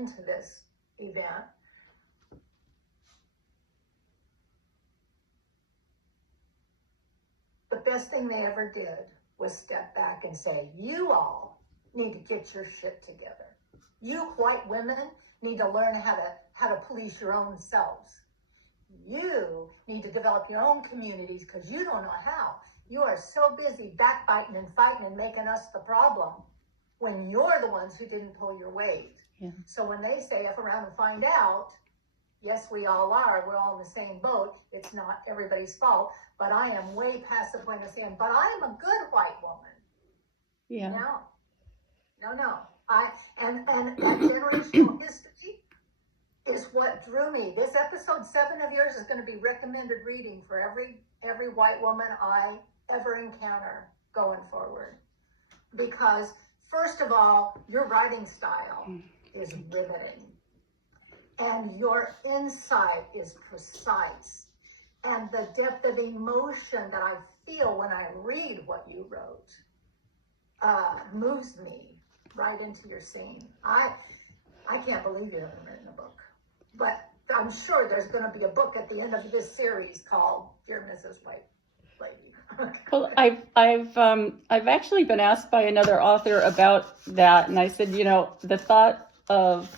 into this event. The best thing they ever did was step back and say, you all need to get your shit together. You white women need to learn how to police your own selves. You need to develop your own communities because you don't know how. You are so busy backbiting and fighting and making us the problem when you're the ones who didn't pull your weight. Yeah. So when they say F around and find out, yes, we all are. We're all in the same boat. It's not everybody's fault. But I am way past the point of saying, but I am a good white woman. Yeah. No. And that generational history is what drew me. This episode 7 of yours is going to be recommended reading for every white woman I ever encounter going forward. Because first of all, your writing style is riveting. And your insight is precise. And the depth of emotion that I feel when I read what you wrote moves me right into your scene. I can't believe you haven't written a book. But I'm sure there's going to be a book at the end of this series called Dear Mrs. White Lady. Well, I've actually been asked by another author about that, and I said, the thought of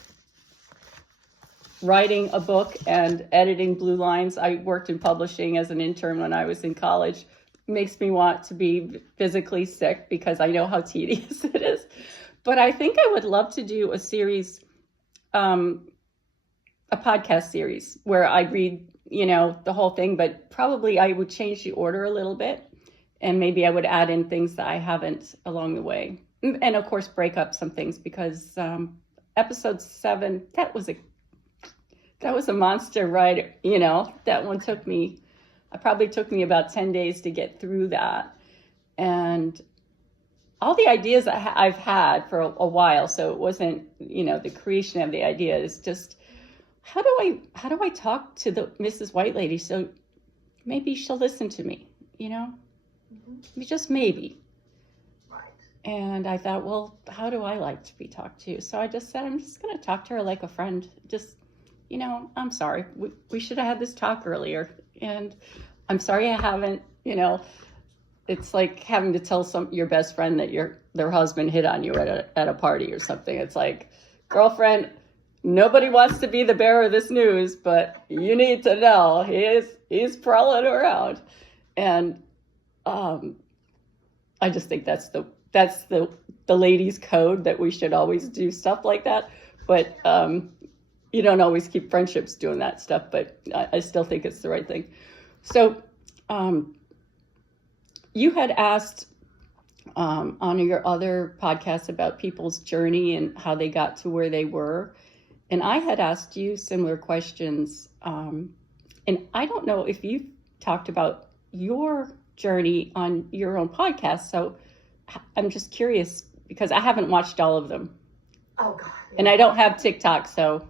writing a book and editing blue lines. I worked in publishing as an intern when I was in college. Makes me want to be physically sick because I know how tedious it is. But I think I would love to do a series, a podcast series where I read, the whole thing, but probably I would change the order a little bit. And maybe I would add in things that I haven't along the way. And of course, break up some things because episode 7, that was a monster ride. That one took me about 10 days to get through that. And all the ideas I've had for a while, so it wasn't, the creation of the idea is just, how do I talk to the Mrs. White Lady so maybe she'll listen to me, just maybe. Right. And I thought, well, how do I like to be talked to? So I just said, I'm just going to talk to her like a friend. Just, I'm sorry. We should have had this talk earlier. And I'm sorry I haven't, it's like having to tell your best friend that their husband hit on you at a party or something. It's like, girlfriend, nobody wants to be the bearer of this news, but you need to know he's prowling around. And I just think that's the ladies' code, that we should always do stuff like that. But you don't always keep friendships doing that stuff, but I still think it's the right thing. So you had asked on your other podcast about people's journey and how they got to where they were. And I had asked you similar questions. And I don't know if you've talked about your journey on your own podcast. So I'm just curious because I haven't watched all of them. Oh God. Yeah. And I don't have TikTok, so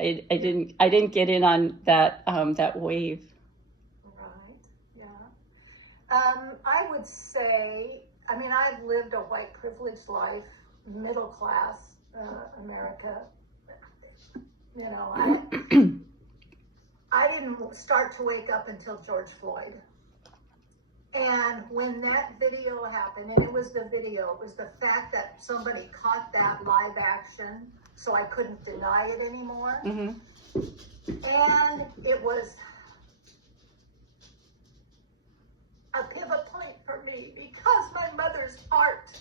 I didn't get in on that wave. Right. Yeah. I would say, I've lived a white privileged life, middle class America. I didn't start to wake up until George Floyd. And when that video happened, and it was the fact that somebody caught that live action, so I couldn't deny it anymore. Mm-hmm. And it was a pivot point for me because my mother's heart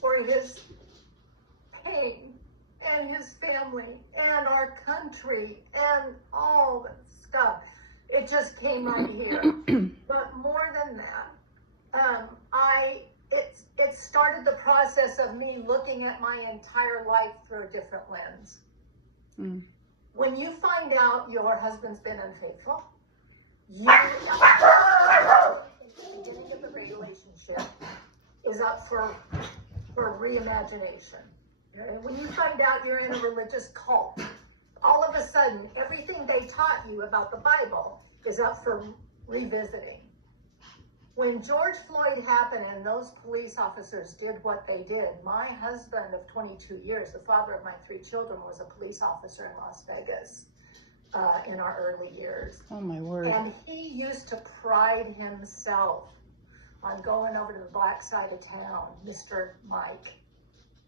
for his pain and his family and our country and all that stuff, it just came right here. But more than that, it started the process of me looking at my entire life through a different lens. Mm. When you find out your husband's been unfaithful, the beginning of the relationship is up for reimagination. When you find out you're in a religious cult, all of a sudden, everything they taught you about the Bible is up for revisiting. When George Floyd happened and those police officers did what they did, my husband of 22 years, the father of my 3 children, was a police officer in Las Vegas in our early years. Oh my word. And he used to pride himself on going over to the black side of town, Mr. Mike,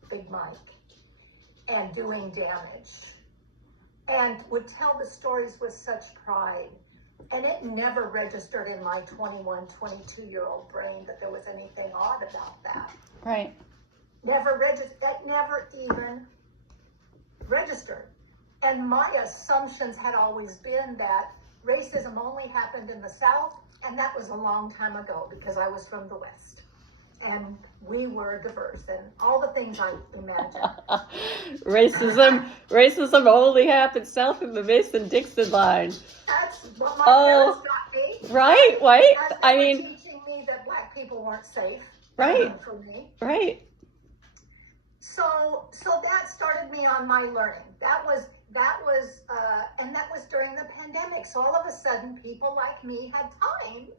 Big Mike, and doing damage. And would tell the stories with such pride. And it never registered in my 21, 22-year-old brain that there was anything odd about that. Right. Never registered, that never even registered. And my assumptions had always been that racism only happened in the South, and that was a long time ago because I was from the West. And we were diverse and all the things I imagined. Racism only happens south of the Mason-Dixon line. That's what my parents taught me. Right, right. I mean, teaching me that black people weren't safe. Right. For me. Right. So that started me on my learning. That was, and that was during the pandemic. So all of a sudden, people like me had time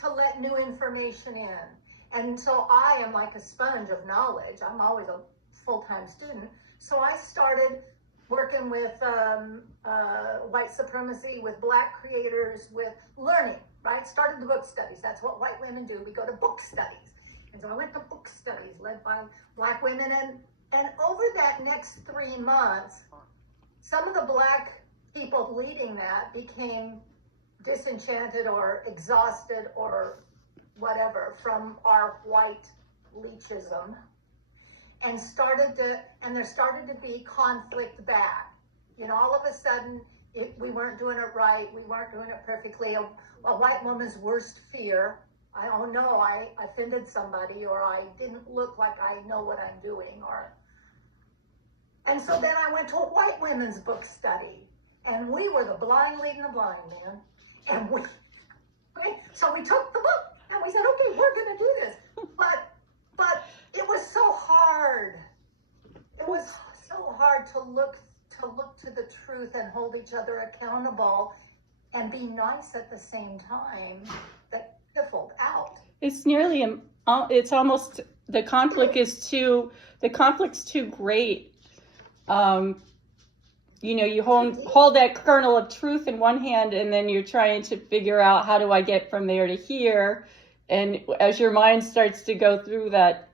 to let new information in. And so I am like a sponge of knowledge. I'm always a full-time student. So I started working with white supremacy, with black creators, with learning, right? Started the book studies. That's what white women do. We go to book studies. And so I went to book studies led by black women. And over that next 3 months, some of the black people leading that became disenchanted or exhausted or whatever from our white leechism, and there started to be conflict back. You know, all of a sudden, we weren't doing it right, we weren't doing it perfectly. A white woman's worst fear, oh no, I offended somebody, or I didn't look like I know what I'm doing, and so then I went to a white women's book study, and we were the blind leading the blind, man. And so we took the book, and we said, okay, we're going to do this. But it was so hard. It was so hard to look to the truth and hold each other accountable and be nice at the same time. That piffled out. It's it's almost, the conflict's too great. You know, you hold that kernel of truth in one hand, and then you're trying to figure out, how do I get from there to here? And as your mind starts to go through that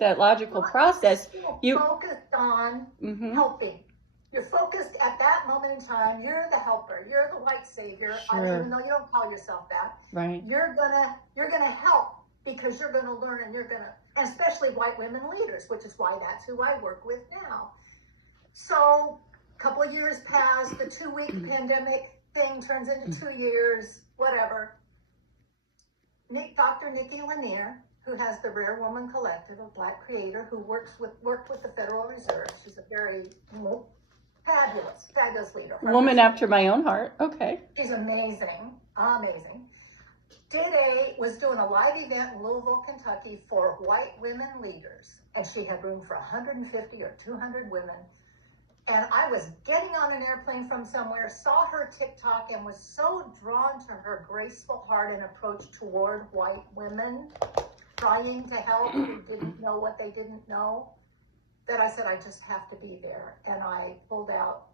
logical process, you're focused on helping. You're focused at that moment in time. You're the helper. You're the white savior. Sure. Even though you don't call yourself that. Right. You're gonna help because you're gonna learn, and and especially white women leaders, which is why that's who I work with now. So a couple of years pass. The 2-week pandemic thing turns into 2 years. Whatever. Dr. Nikki Lanier, who has the Rare Woman Collective, a black creator who worked with the Federal Reserve. She's a very fabulous leader. Woman after my own heart. Okay. She's amazing. Was doing a live event in Louisville, Kentucky for white women leaders. And she had room for 150 or 200 women. And I was getting on an airplane from somewhere, saw her TikTok, and was so drawn to her graceful heart and approach toward white women trying to help who didn't know what they didn't know, that I said, I just have to be there. And I pulled out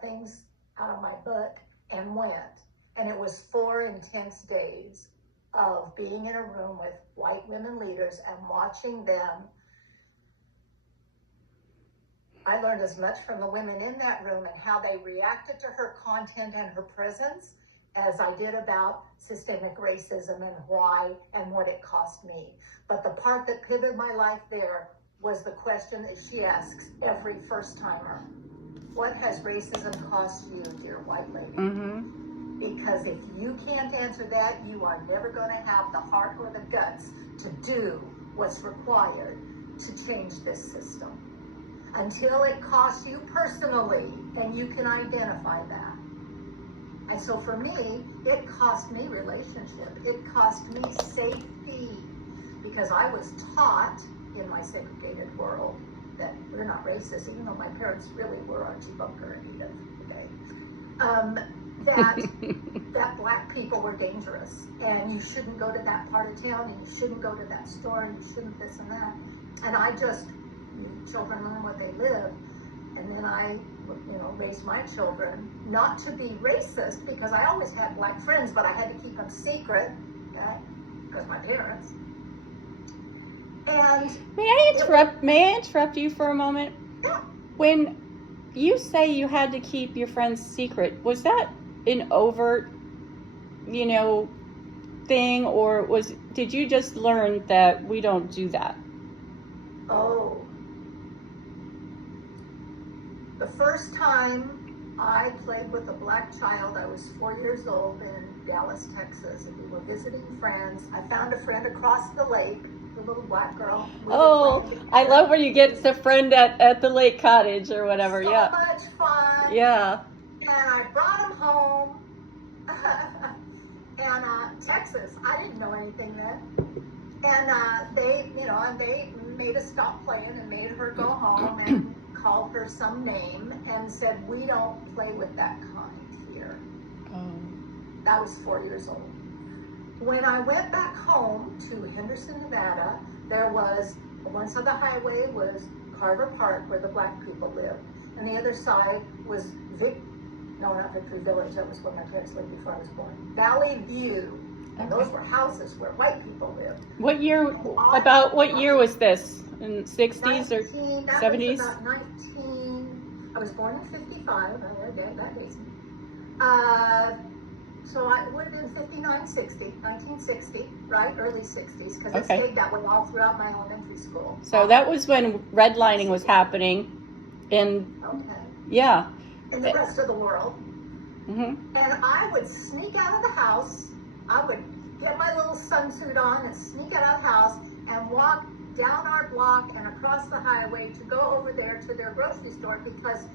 things out of my butt and went. And it was 4 intense days of being in a room with white women leaders and watching them. I learned as much from the women in that room and how they reacted to her content and her presence as I did about systemic racism and why and what it cost me. But the part that pivoted my life there was the question that she asks every first timer. What has racism cost you, dear white lady? Mm-hmm. Because if you can't answer that, you are never going to have the heart or the guts to do what's required to change this system. Until it costs you personally, and you can identify that. And so for me, it cost me relationship. It cost me safety, because I was taught in my segregated world that we're not racist, even though my parents really were Archie Bunker and Edith today. that that black people were dangerous, and you shouldn't go to that part of town, and you shouldn't go to that store, and you shouldn't this and that. And I just, children learn what they live. And then I, raised my children not to be racist, because I always had black friends, but I had to keep them secret, because my parents. And may I interrupt you for a moment? yeah, When you say you had to keep your friends secret, was that an overt, thing, or did you just learn that we don't do that? oh. The first time I played with a black child, I was 4 years old in Dallas, Texas, and we were visiting friends. I found a friend across the lake, the little black girl. Oh, I love when you get the friend at the lake cottage or whatever. So Yeah. much fun. Yeah. And I brought him home. And Texas, I didn't know anything then. And they made us stop playing and made her go home and called her some name and said, "We don't play with that kind here." Oh. That was 4 years old. When I went back home to Henderson, Nevada, there was, one side of the highway was Carver Park, where the black people lived, and the other side was not Victory Village, that was when my parents lived before I was born, Valley View, and those were houses where white people lived. What year was this? In the 60s or 70s? About 19, I was born in 55, that dates me. So I would have been 59, 60, 1960, right? Early 60s, because it stayed that way all throughout my elementary school. So that was when redlining was happening yeah. In the rest of the world. Mm-hmm. And I would sneak out of the house. I would get my little sunsuit on and sneak out of the house and walk down our block and across the highway to go over there to their grocery store, because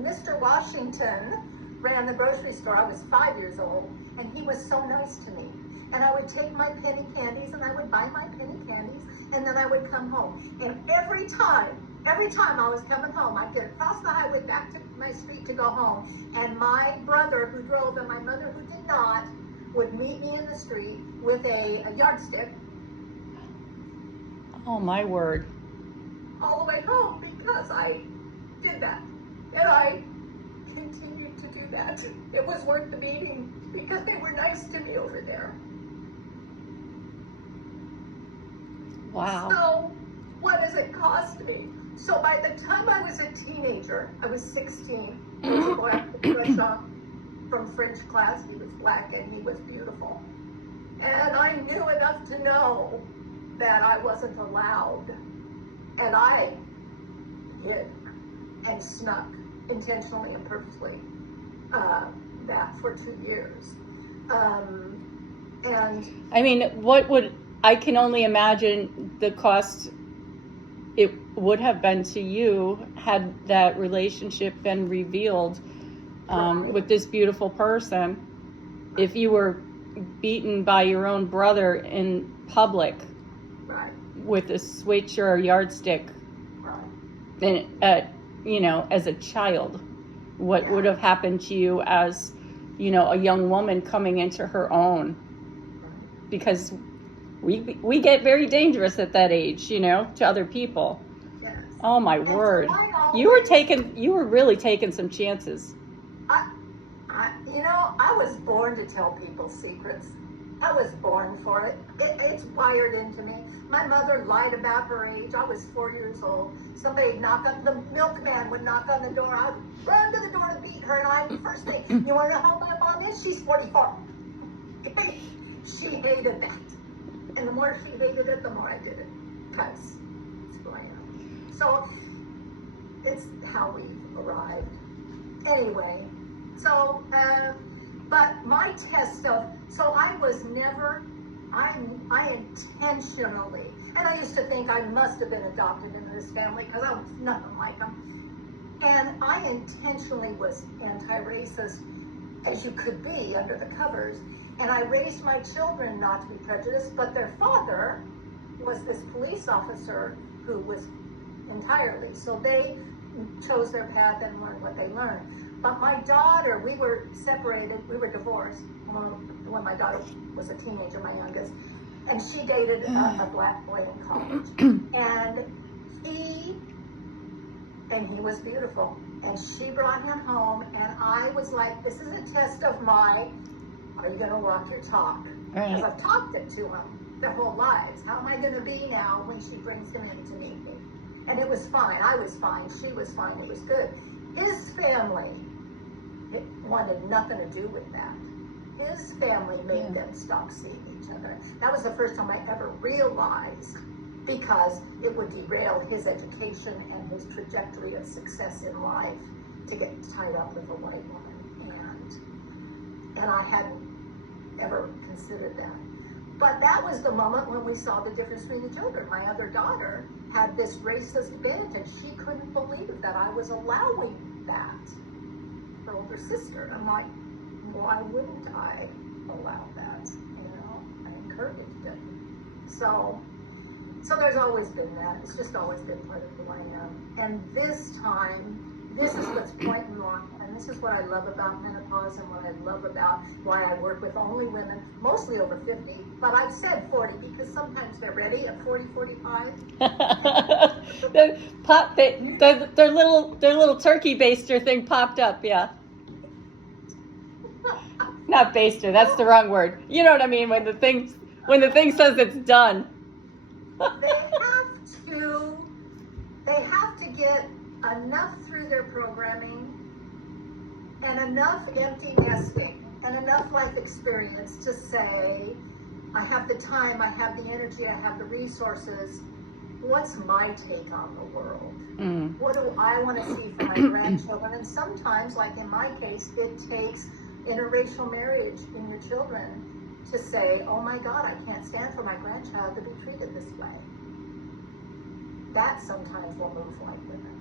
Mr. Washington ran the grocery store. I was 5 years old, and he was so nice to me. And I would take my penny candies, and I would buy my penny candies, and then I would come home. And every time I was coming home, I'd get across the highway back to my street to go home, and my brother who drove and my mother who did not would meet me in the street with a yardstick. Oh, my word. All the way home, because I did that. And I continued to do that. It was worth the beating, because they were nice to me over there. Wow. So, what does it cost me? So by the time I was a teenager, I was 16. There was a boy I saw from French class. He was black and he was beautiful. And I knew enough to know that I wasn't allowed. And I hid and snuck intentionally and purposely that for 2 years. And I mean, I can only imagine the cost it would have been to you had that relationship been revealed with this beautiful person. If you were beaten by your own brother in public with a switch or a yardstick, and as a child, what would have happened to you as a young woman coming into her own? Because we get very dangerous at that age, to other people. yes. Oh my word! You were really taking some chances. I was born to tell people secrets. I was born for it. It's wired into me. My mother lied about her age. I was 4 years old. Somebody'd knock on, the milkman would knock on the door. I'd run to the door to beat her, and I'd first thing, "You want to know how my mom is? She's 44. She hated that. And the more she hated it, the more I did it. Because it's who I am. So it's how we arrived. Anyway, so, but my test of, so I was never, I intentionally, and I used to think I must have been adopted into this family because I was nothing like them. And I intentionally was anti-racist, as you could be under the covers. And I raised my children not to be prejudiced, but their father was this police officer who was entirely. So they chose their path and learned what they learned. But my daughter, we were separated, we were divorced when my daughter was a teenager, my youngest, and she dated a black boy in college. And he was beautiful. And she brought him home, and I was like, this is a test of my, are you gonna walk your talk? Because I've talked it to him their whole lives. How am I gonna be now when she brings him in to meet me? And it was fine, I was fine, she was fine, it was good. His family wanted nothing to do with that. His family made them stop seeing each other. That was the first time I ever realized, because it would derail his education and his trajectory of success in life to get tied up with a white woman. And I hadn't ever considered that. But that was the moment when we saw the difference between the children. My other daughter had this racist bent, and she couldn't believe that I was allowing that. Her older sister. I'm like, why wouldn't I allow that? You know, I encouraged it. So there's always been that. It's just always been part of who I am. And this time, this is what's point in line. And this is what I love about menopause, and what I love about why I work with only women, mostly over 50. But I've said 40 because sometimes they're ready at 40, 45. their little turkey baster thing popped up, yeah. Not baster, that's the wrong word. You know what I mean, when the thing says it's done. They have to get enough through their programming and enough empty nesting and enough life experience to say, I have the time, I have the energy, I have the resources. What's my take on the world? What do I want to see for my grandchildren? And sometimes, like in my case, it takes interracial marriage in your children to say, oh my God, I can't stand for my grandchild to be treated this way. That sometimes will move like women.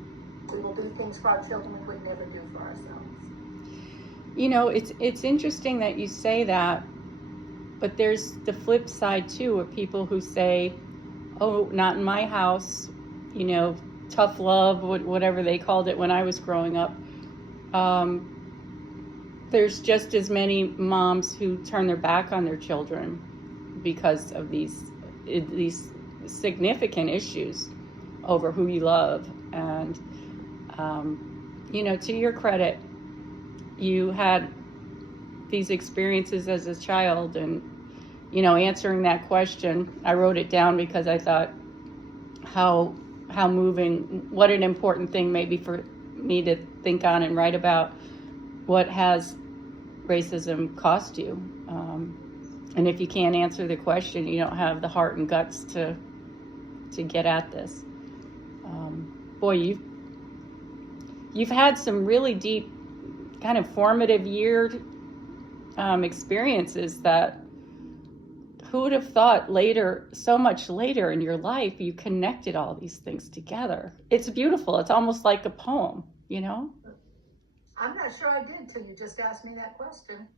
We will do things for our children we would never do for ourselves. You know, it's interesting that you say that, but there's the flip side too, of people who say, oh, not in my house, you know, tough love, whatever they called it when I was growing up. There's just as many moms who turn their back on their children because of these significant issues over who you love. And, you know, to your credit, you had these experiences as a child, and, you know, answering that question, I wrote it down because I thought how moving, what an important thing maybe for me to think on and write about. What has racism cost you? And if you can't answer the question, you don't have the heart and guts to get at this. Boy, you've had some really deep, kind of formative year experiences that who would have thought later, so much later in your life, you connected all these things together. It's beautiful. It's almost like a poem, you know? I'm not sure I did till you just asked me that question.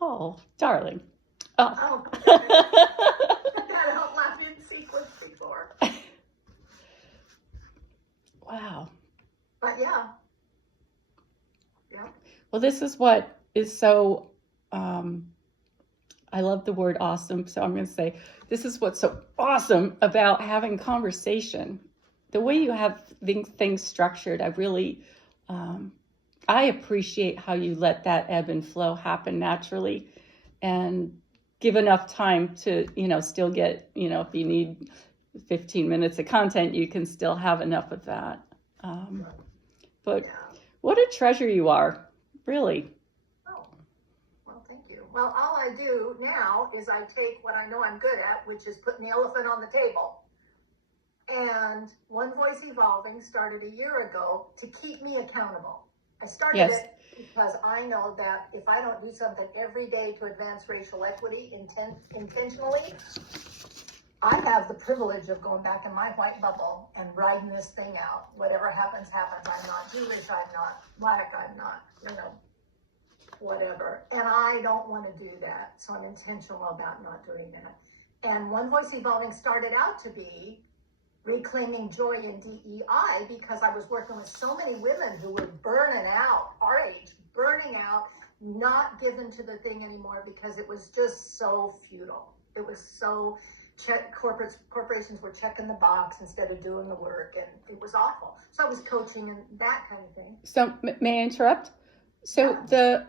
Oh, darling. Oh. That helped laugh in sequence before. Wow. But yeah. Well, this is what is so, I love the word awesome, so I'm going to say, this is what's so awesome about having conversation. The way you have things structured, I really, I appreciate how you let that ebb and flow happen naturally and give enough time to, you know, still get, you know, if you need 15 minutes of content, you can still have enough of that. But what a treasure you are, really. Oh, well, thank you. Well, all I do now is I take what I know I'm good at, which is putting the elephant on the table. And One Voice Evolving started a year ago to keep me accountable. I started it because I know that if I don't do something every day to advance racial equity intentionally, I have the privilege of going back in my white bubble and riding this thing out. Whatever happens, happens. I'm not Jewish, I'm not Black, I'm not, you know, whatever. And I don't want to do that. So I'm intentional about not doing that. And One Voice Evolving started out to be reclaiming joy in DEI, because I was working with so many women who were burning out, our age, burning out, not given to the thing anymore because it was just so futile. It was so corporations were checking the box instead of doing the work, and it was awful. So I was coaching and that kind of thing. So may I interrupt? So the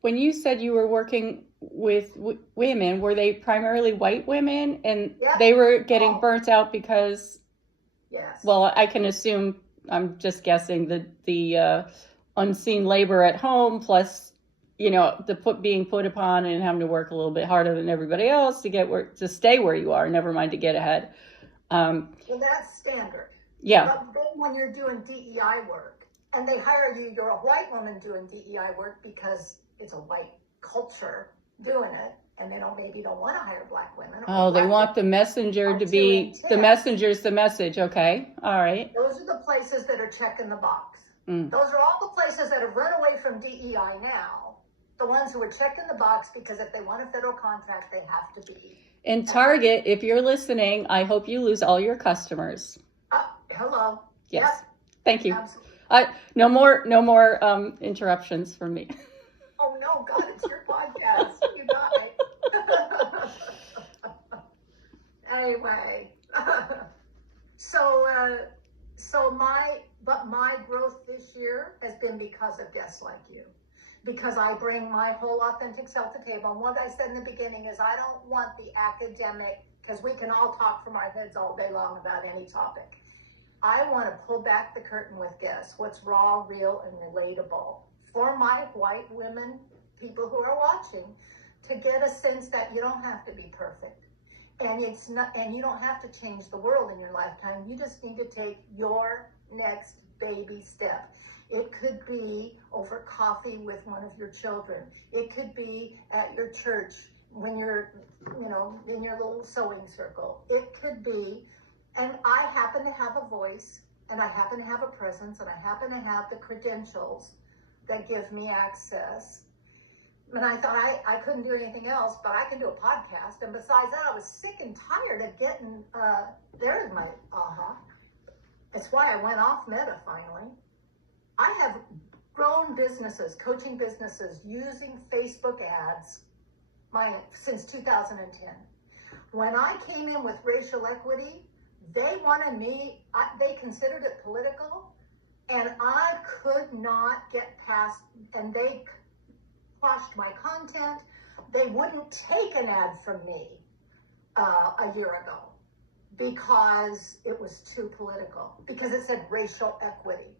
when you said you were working with women, were they primarily white women, and they were getting burnt out because? Yes. Well, I can assume. I'm just guessing the unseen labor at home, plus being put upon and having to work a little bit harder than everybody else to stay where you are. Never mind to get ahead. Well, that's standard. Yeah. But then when you're doing DEI work, and they hire you, you're a white woman doing DEI work because it's a white culture doing it, and they maybe don't want to hire black women. Oh, they want the messenger to be the messenger's the message. Okay, all right. Those are the places that are checking the box. Those are all the places that have run away from DEI now. The ones who are checking the box because if they want a federal contract, they have to be. And Target, if you're listening, I hope you lose all your customers. Hello. Yes. Yep. Thank you. Absolutely. No more interruptions from me. Oh no, God, it's your podcast. You got it. Anyway, so my growth this year has been because of guests like you. Because I bring my whole authentic self to the table. And what I said in the beginning is I don't want the academic, because we can all talk from our heads all day long about any topic. I want to pull back the curtain with guests, what's raw, real, and relatable. For my white women, people who are watching, to get a sense that you don't have to be perfect. And you don't have to change the world in your lifetime. You just need to take your next baby step. It could be over coffee with one of your children. It could be at your church when you're, in your little sewing circle. It could be, and I happen to have a voice, and I happen to have a presence, and I happen to have the credentials that give me access. And I thought I couldn't do anything else, but I can do a podcast. And besides that, I was sick and tired of getting, there's my aha. That's why I went off Meta finally. I have grown businesses, coaching businesses, using Facebook ads since 2010. When I came in with racial equity, they wanted me, they considered it political, and I could not get past, and they quashed my content. They wouldn't take an ad from me a year ago because it was too political, because it said racial equity.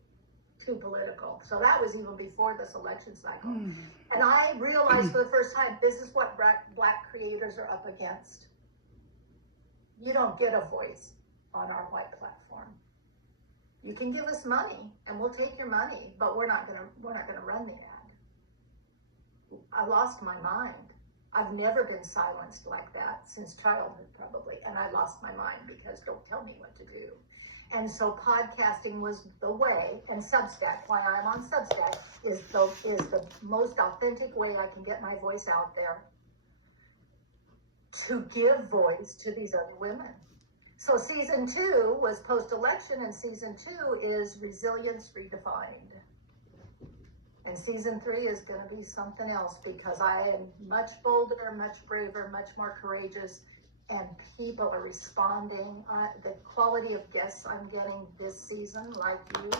Too political. So that was even before this election cycle. And I realized for the first time, this is what black creators are up against. You don't get a voice on our white platform. You can give us money and we'll take your money, but we're not gonna run the ad. I lost my mind. I've never been silenced like that since childhood probably. And I lost my mind because don't tell me what to do. And so podcasting was the way, and Substack, why I'm on Substack, is the most authentic way I can get my voice out there to give voice to these other women. So season 2 was post-election, and season 2 is Resilience Redefined. And season 3 is going to be something else because I am much bolder, much braver, much more courageous, and people are responding. The quality of guests I'm getting this season, like you,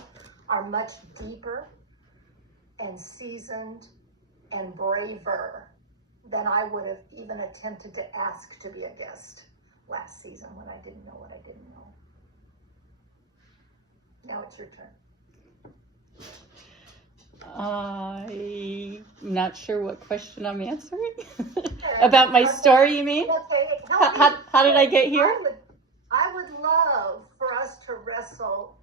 are much deeper and seasoned and braver than I would have even attempted to ask to be a guest last season when I didn't know what I didn't know. Now it's your turn. I'm not sure what question I'm answering. About my story, you mean? Okay. How did I get here? I would love for us to wrestle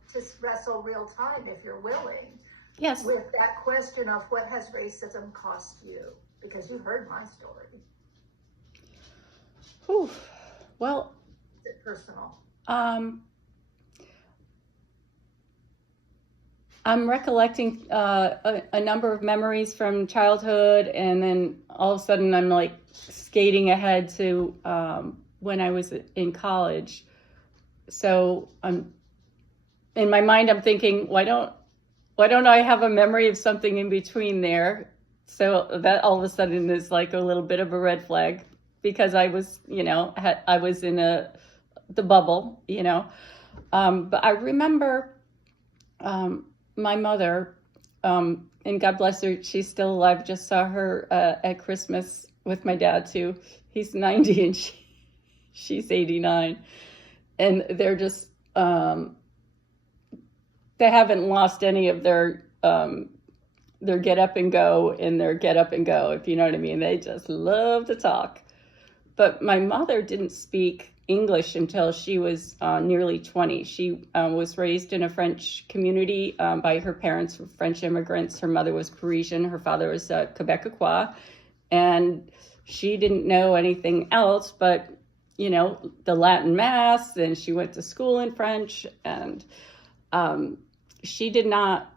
real time, if you're willing. Yes. With that question of what has racism cost you? Because you heard my story. Whew. Well. Is it personal? I'm recollecting a number of memories from childhood, and then all of a sudden I'm like skating ahead to when I was in college. so in my mind, I'm thinking, why don't I have a memory of something in between there? So that all of a sudden is like a little bit of a red flag, because I was, I was in the bubble, But I remember my mother, and God bless her, she's still alive. Just saw her at Christmas with my dad too. He's 90 and she's 89, and they're just they haven't lost any of their get up and go and their get up and go, if you know what I mean. They just love to talk. But my mother didn't speak English until she was nearly 20. She was raised in a French community by her parents were French immigrants. Her mother was Parisian, her father was Quebecois, and she didn't know anything else but, the Latin Mass, and she went to school in French, and she did not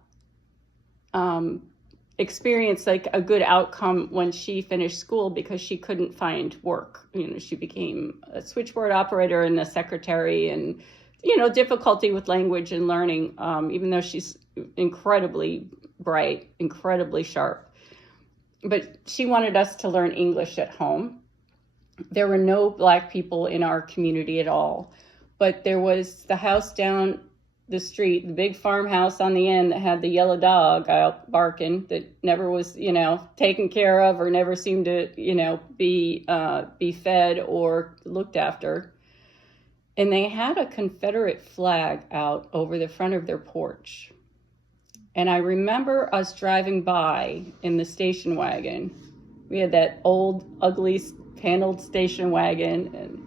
experience like a good outcome when she finished school, because she couldn't find work. She became a switchboard operator and a secretary, and difficulty with language and learning, even though she's incredibly bright, incredibly sharp. But she wanted us to learn English at home. There were no Black people in our community at all, but there was the house down the street, the big farmhouse on the end that had the yellow dog out barking that never was, taken care of, or never seemed to, be fed or looked after. And they had a Confederate flag out over the front of their porch. And I remember us driving by in the station wagon. We had that old, ugly, paneled station wagon, and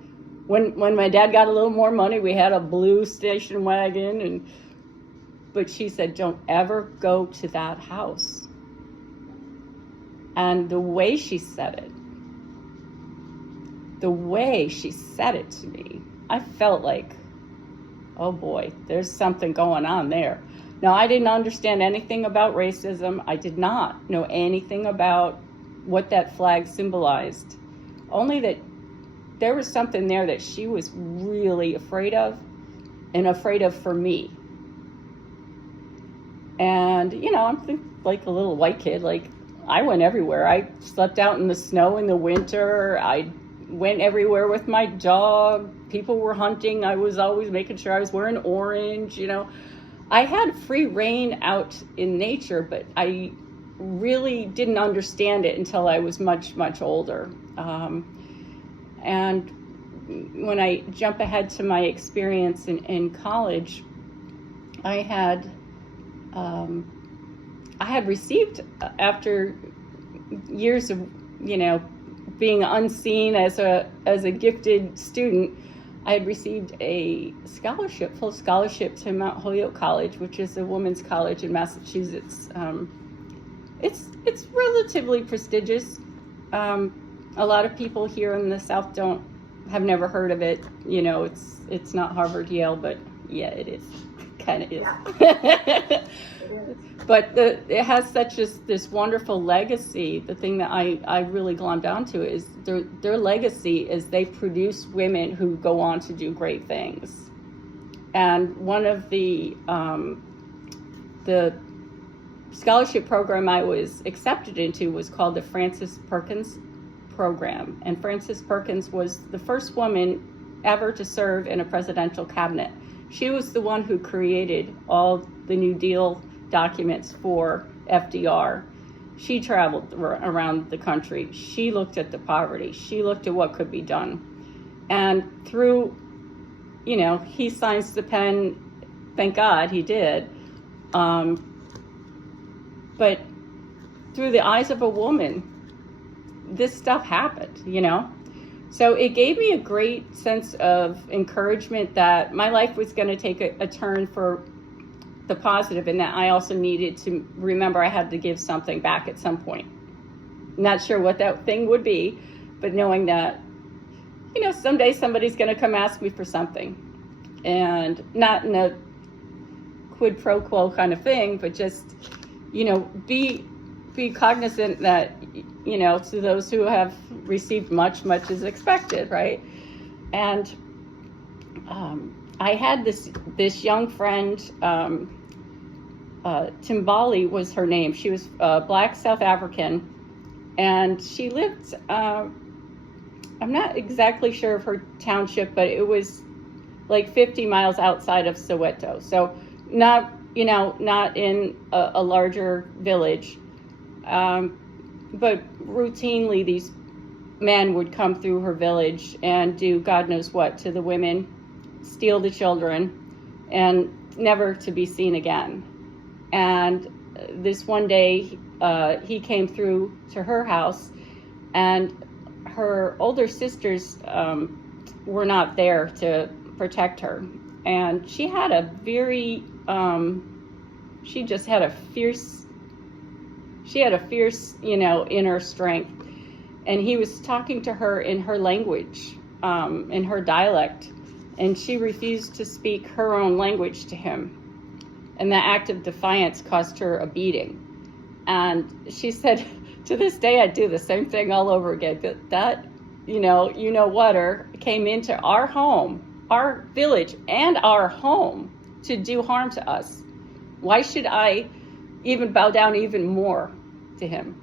when my dad got a little more money, we had a blue station wagon, but she said, don't ever go to that house. And the way she said it to me, I felt like, oh boy, there's something going on there. Now, I didn't understand anything about racism. I did not know anything about what that flag symbolized, only that there was something there that she was really afraid of, and afraid of for me. And, I'm like a little white kid. Like, I went everywhere. I slept out in the snow in the winter. I went everywhere with my dog. People were hunting. I was always making sure I was wearing orange, I had free reign out in nature, but I really didn't understand it until I was much, much older. And when I jump ahead to my experience in college, I had received, after years of being unseen as a gifted student, I had received a full scholarship to Mount Holyoke College, which is a women's college in Massachusetts. It's relatively prestigious. A lot of people here in the South have never heard of it. It's not Harvard, Yale, but yeah, it is. Kind of is. But it has this wonderful legacy. The thing that I really glommed onto is their legacy is they produce women who go on to do great things. And one of the scholarship program I was accepted into was called the Frances Perkins program. And Frances Perkins was the first woman ever to serve in a presidential cabinet. She was the one who created all the New Deal documents for FDR. She traveled around the country. She looked at the poverty. She looked at what could be done. And through, he signs the pen, thank God he did. But through the eyes of a woman, this stuff happened, So it gave me a great sense of encouragement that my life was going to take a turn for the positive, and that I also needed to remember I had to give something back at some point. Not sure what that thing would be, but knowing that, someday somebody's going to come ask me for something. And not in a quid pro quo kind of thing, but just, be cognizant that, to those who have received much, much is expected, right? And I had this young friend, Timbali was her name. She was black South African, and she lived, I'm not exactly sure of her township, but it was like 50 miles outside of Soweto. So not in a larger village. But routinely these men would come through her village and do God knows what to the women, steal the children, and never to be seen again. And this one day, he came through to her house, and her older sisters were not there to protect her. And she had a very, she just had a fierce, inner strength. And he was talking to her in her language, in her dialect, and she refused to speak her own language to him. And that act of defiance cost her a beating. And she said, to this day, I'd do the same thing all over again. That whatter came into our home, our village, and our home to do harm to us. Why should I even bow down even more to him?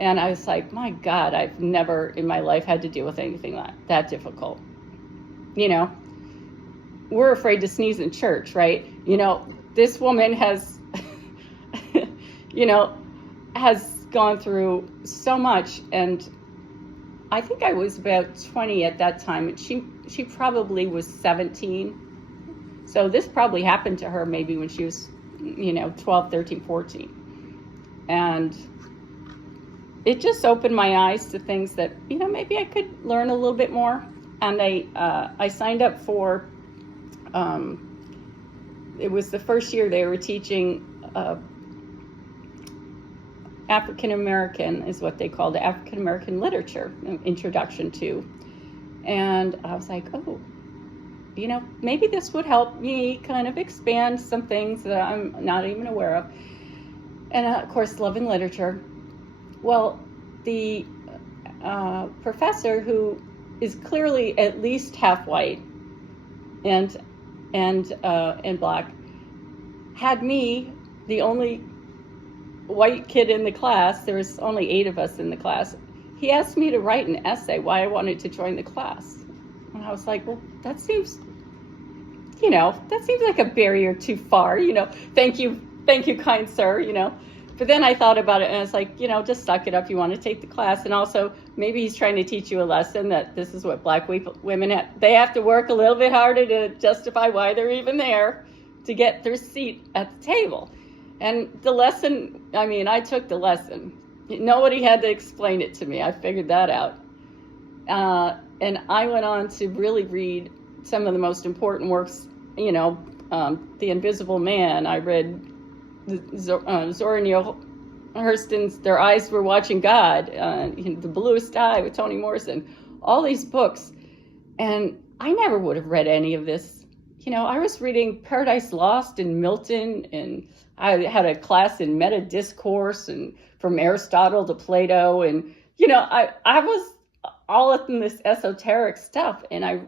And I was like, my God, I've never in my life had to deal with anything that difficult. We're afraid to sneeze in church, right? This woman has, has gone through so much. And I think I was about 20 at that time. And she probably was 17. So this probably happened to her maybe when she was, 12, 13, 14. And it just opened my eyes to things that, maybe I could learn a little bit more. And I signed up for, it was the first year they were teaching African American, is what they called African American literature, introduction to. And I was like, oh, maybe this would help me kind of expand some things that I'm not even aware of. And of course, love and literature. Well, the professor, who is clearly at least half white and black, had me, the only white kid in the class. There was only 8 of us in the class. He asked me to write an essay why I wanted to join the class. And I was like, well, that seems like a barrier too far. Thank you, kind sir. But then I thought about it, and I was like, just suck it up. You want to take the class. And also, maybe he's trying to teach you a lesson that this is what black women they have to work a little bit harder to justify why they're even there, to get their seat at the table. And the lesson, I took the lesson. Nobody had to explain it to me. I figured that out. And I went on to really read some of the most important works, The Invisible Man. I read Zora Neale Hurston's Their Eyes Were Watching God, The Bluest Eye with Toni Morrison, all these books. And I never would have read any of this. I was reading Paradise Lost and Milton, and I had a class in meta discourse and from Aristotle to Plato. And, I was all in this esoteric stuff. And I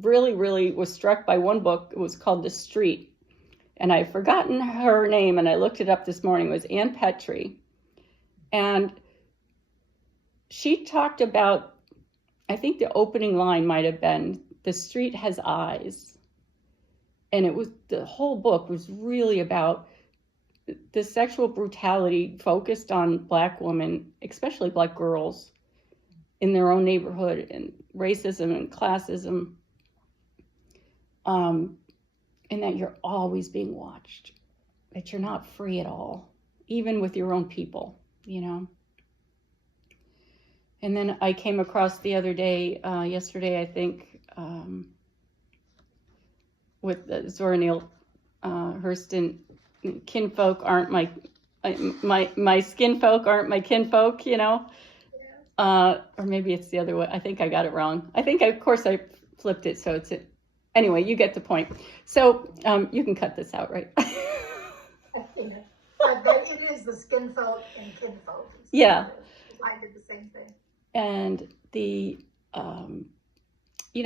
really, really was struck by one book. It was called The Street. And I've forgotten her name, and I looked it up this morning. It was Ann Petrie. And she talked about, I think the opening line might have been, the street has eyes. And the whole book was really about the sexual brutality focused on black women, especially black girls, in their own neighborhood, and racism and classism. And that you're always being watched, that you're not free at all, even with your own people, And then I came across the other day, yesterday, I think, with Zora Neale Hurston, kinfolk aren't my skin folk aren't my kinfolk, or maybe it's the other way. I think I got it wrong. I think, of course, I flipped it, so it's it. Anyway, you get the point. So you can cut this out, right? I bet it is the skin folk and kinfolk. Yeah. I did the same thing. And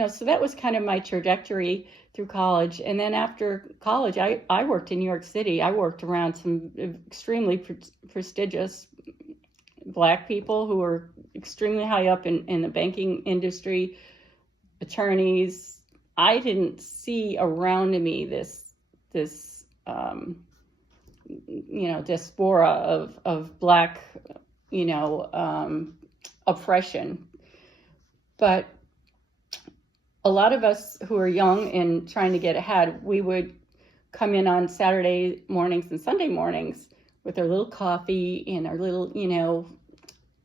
so that was kind of my trajectory through college. And then after college, I worked in New York City. I worked around some extremely prestigious Black people who were extremely high up in the banking industry, attorneys. I didn't see around me this diaspora of Black, oppression. But a lot of us who are young and trying to get ahead, we would come in on Saturday mornings and Sunday mornings with our little coffee and our little,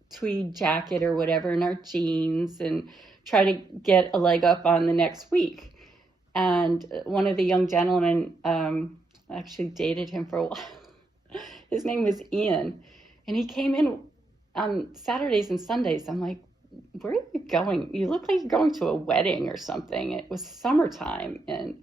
tweed jacket or whatever, and our jeans, and try to get a leg up on the next week. And one of the young gentlemen, actually dated him for a while. His name was Ian, and he came in on Saturdays and Sundays. I'm like, where are you going? You look like you're going to a wedding or something. It was summertime. And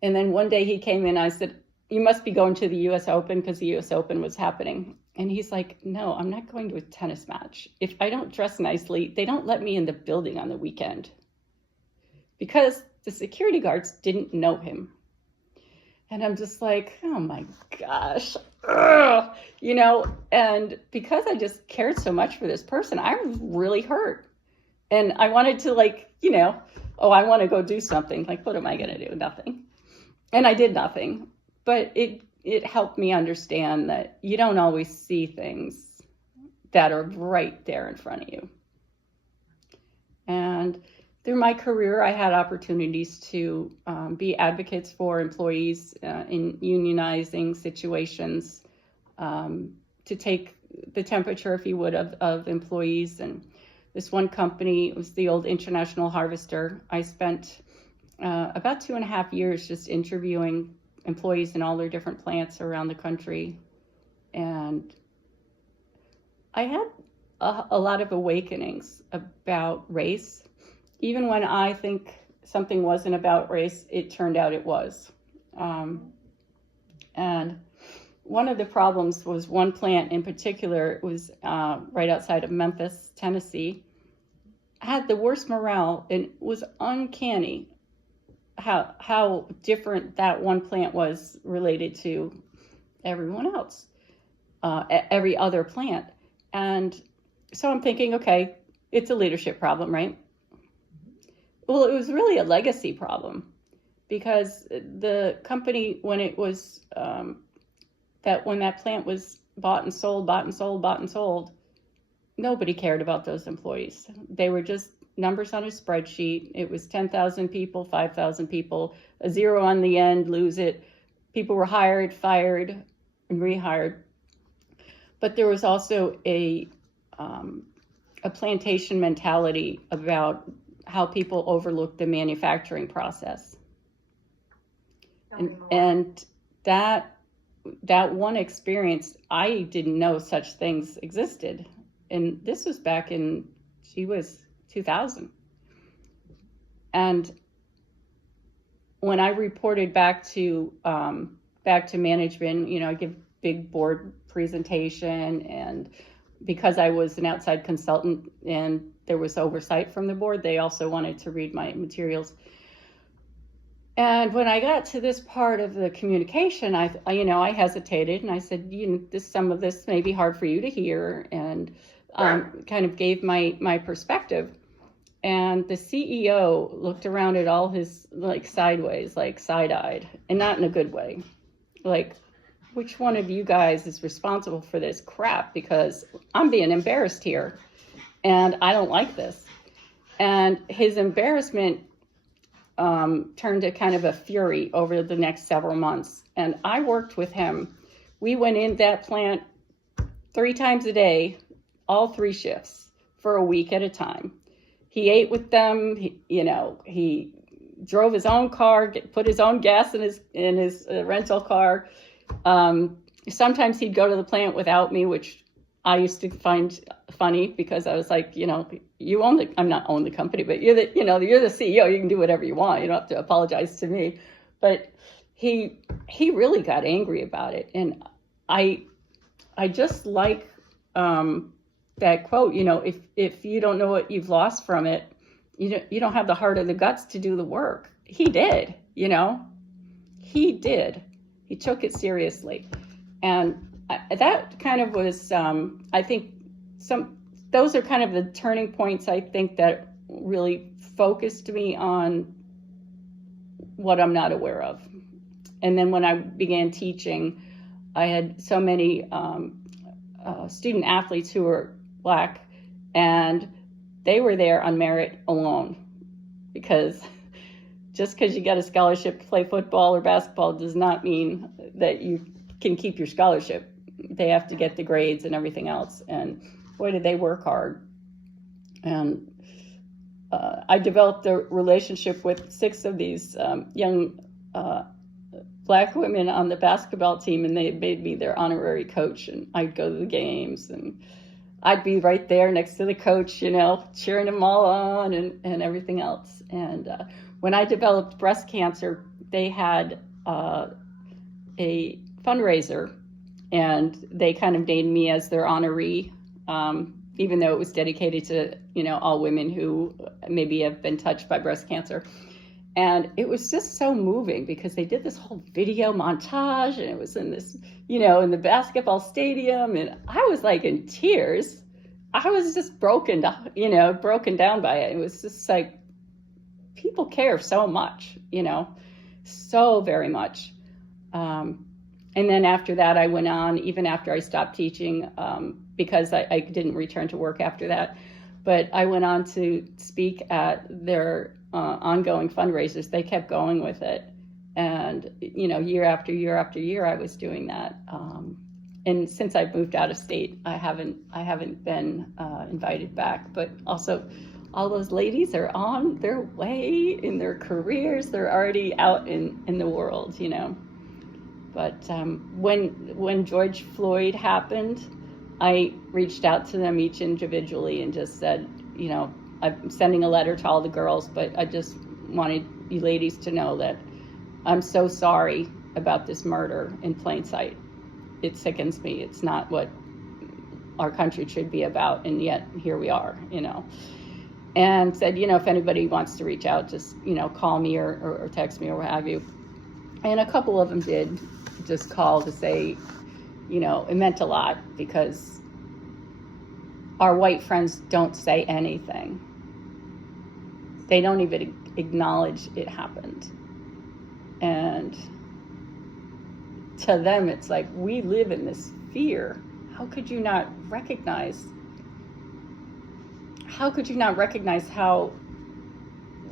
then one day he came in, I said, you must be going to the US Open, because the US Open was happening. And he's like, no, I'm not going to a tennis match. If I don't dress nicely, they don't let me in the building on the weekend, because the security guards didn't know him. And I'm just like, oh my gosh, ugh, and because I just cared so much for this person, I was really hurt. And I wanted to I want to go do something. Like, what am I going to do? Nothing. And I did nothing. But it helped me understand that you don't always see things that are right there in front of you. And through my career, I had opportunities to be advocates for employees in unionizing situations, to take the temperature, if you would, of employees. And this one company, it was the old International Harvester. I spent about 2.5 years just interviewing employees in all their different plants around the country. And I had a lot of awakenings about race. Even when I think something wasn't about race, it turned out it was. And one of the problems was one plant in particular, it was right outside of Memphis, Tennessee, had the worst morale, and it was uncanny how different that one plant was related to everyone else, every other plant. And so I'm thinking, okay, it's a leadership problem, right? Well, it was really a legacy problem, because the company, when it was, when that plant was bought and sold, nobody cared about those employees. They were just numbers on a spreadsheet. It was 10,000 people, 5,000 people, a zero on the end, lose it. People were hired, fired, and rehired. But there was also a plantation mentality about how people overlooked the manufacturing process. And that one experience, I didn't know such things existed. And this was back in, 2000. And when I reported back to management, I give big board presentation, and because I was an outside consultant and there was oversight from the board, they also wanted to read my materials. And when I got to this part of the communication, I hesitated, and I said, some of this may be hard for you to hear, and kind of gave my perspective. And the CEO looked around at all his, sideways, side-eyed, and not in a good way. Which one of you guys is responsible for this crap? Because I'm being embarrassed here, and I don't like this. And his embarrassment turned to kind of a fury over the next several months. And I worked with him. We went in that plant 3 times a day, all 3 shifts, for a week at a time. He ate with them. He drove his own car, put his own gas in his rental car. Sometimes he'd go to the plant without me, which I used to find funny, because I was like, I'm not own the company, but you're the CEO. You can do whatever you want. You don't have to apologize to me. But he really got angry about it, and I just like that quote. If you don't know what you've lost from it, you don't have the heart or the guts to do the work. He did, he did. He took it seriously. And that kind of was, I think those are kind of the turning points, I think, that really focused me on what I'm not aware of. And then when I began teaching, I had so many student athletes who were Black, and they were there on merit alone, because just because you got a scholarship to play football or basketball does not mean that you can keep your scholarship. They have to get the grades and everything else. And boy, did they work hard. And I developed a relationship with 6 of these young Black women on the basketball team, and they made me their honorary coach. And I'd go to the games, and I'd be right there next to the coach, cheering them all on and everything else. And when I developed breast cancer, they had a fundraiser, and they kind of named me as their honoree, even though it was dedicated to, all women who maybe have been touched by breast cancer. And it was just so moving, because they did this whole video montage, and it was in this, in the basketball stadium, and I was like in tears. I was just broken down by it. It was just like, people care so much, so very much. And then after that, I went on, even after I stopped teaching, because I didn't return to work after that. But I went on to speak at their ongoing fundraisers. They kept going with it. And, year after year after year, I was doing that. And since I've moved out of state, I haven't been invited back. But also, all those ladies are on their way in their careers. They're already out in the world, But when George Floyd happened, I reached out to them each individually and just said, I'm sending a letter to all the girls, but I just wanted you ladies to know that I'm so sorry about this murder in plain sight. It sickens me. It's not what our country should be about, and yet here we are, And said, if anybody wants to reach out, just, call me or text me or what have you. And a couple of them did just call to say, it meant a lot, because our white friends don't say anything. They don't even acknowledge it happened. And to them, it's like, we live in this fear. How could you not recognize how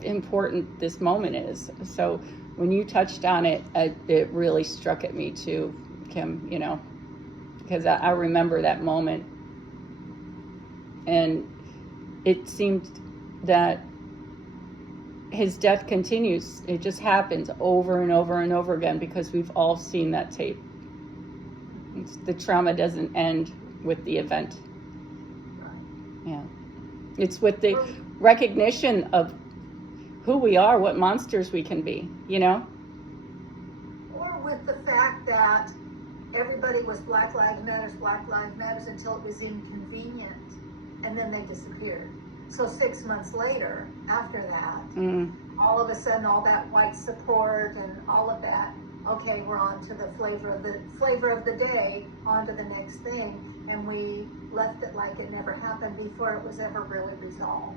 important this moment is? So when you touched on it, it really struck at me too, Kim, because I remember that moment. And it seemed that his death continues. It just happens over and over and over again, because we've all seen that tape. The trauma doesn't end with the event. Yeah. It's with the recognition of who we are, what monsters we can be, Or with the fact that everybody was Black Lives Matter until it was inconvenient, and then they disappeared. So 6 months later, after that, all of a sudden, all that white support and all of that, okay, we're on to the flavor of the day, on to the next thing, and we left it like it never happened before it was ever really resolved.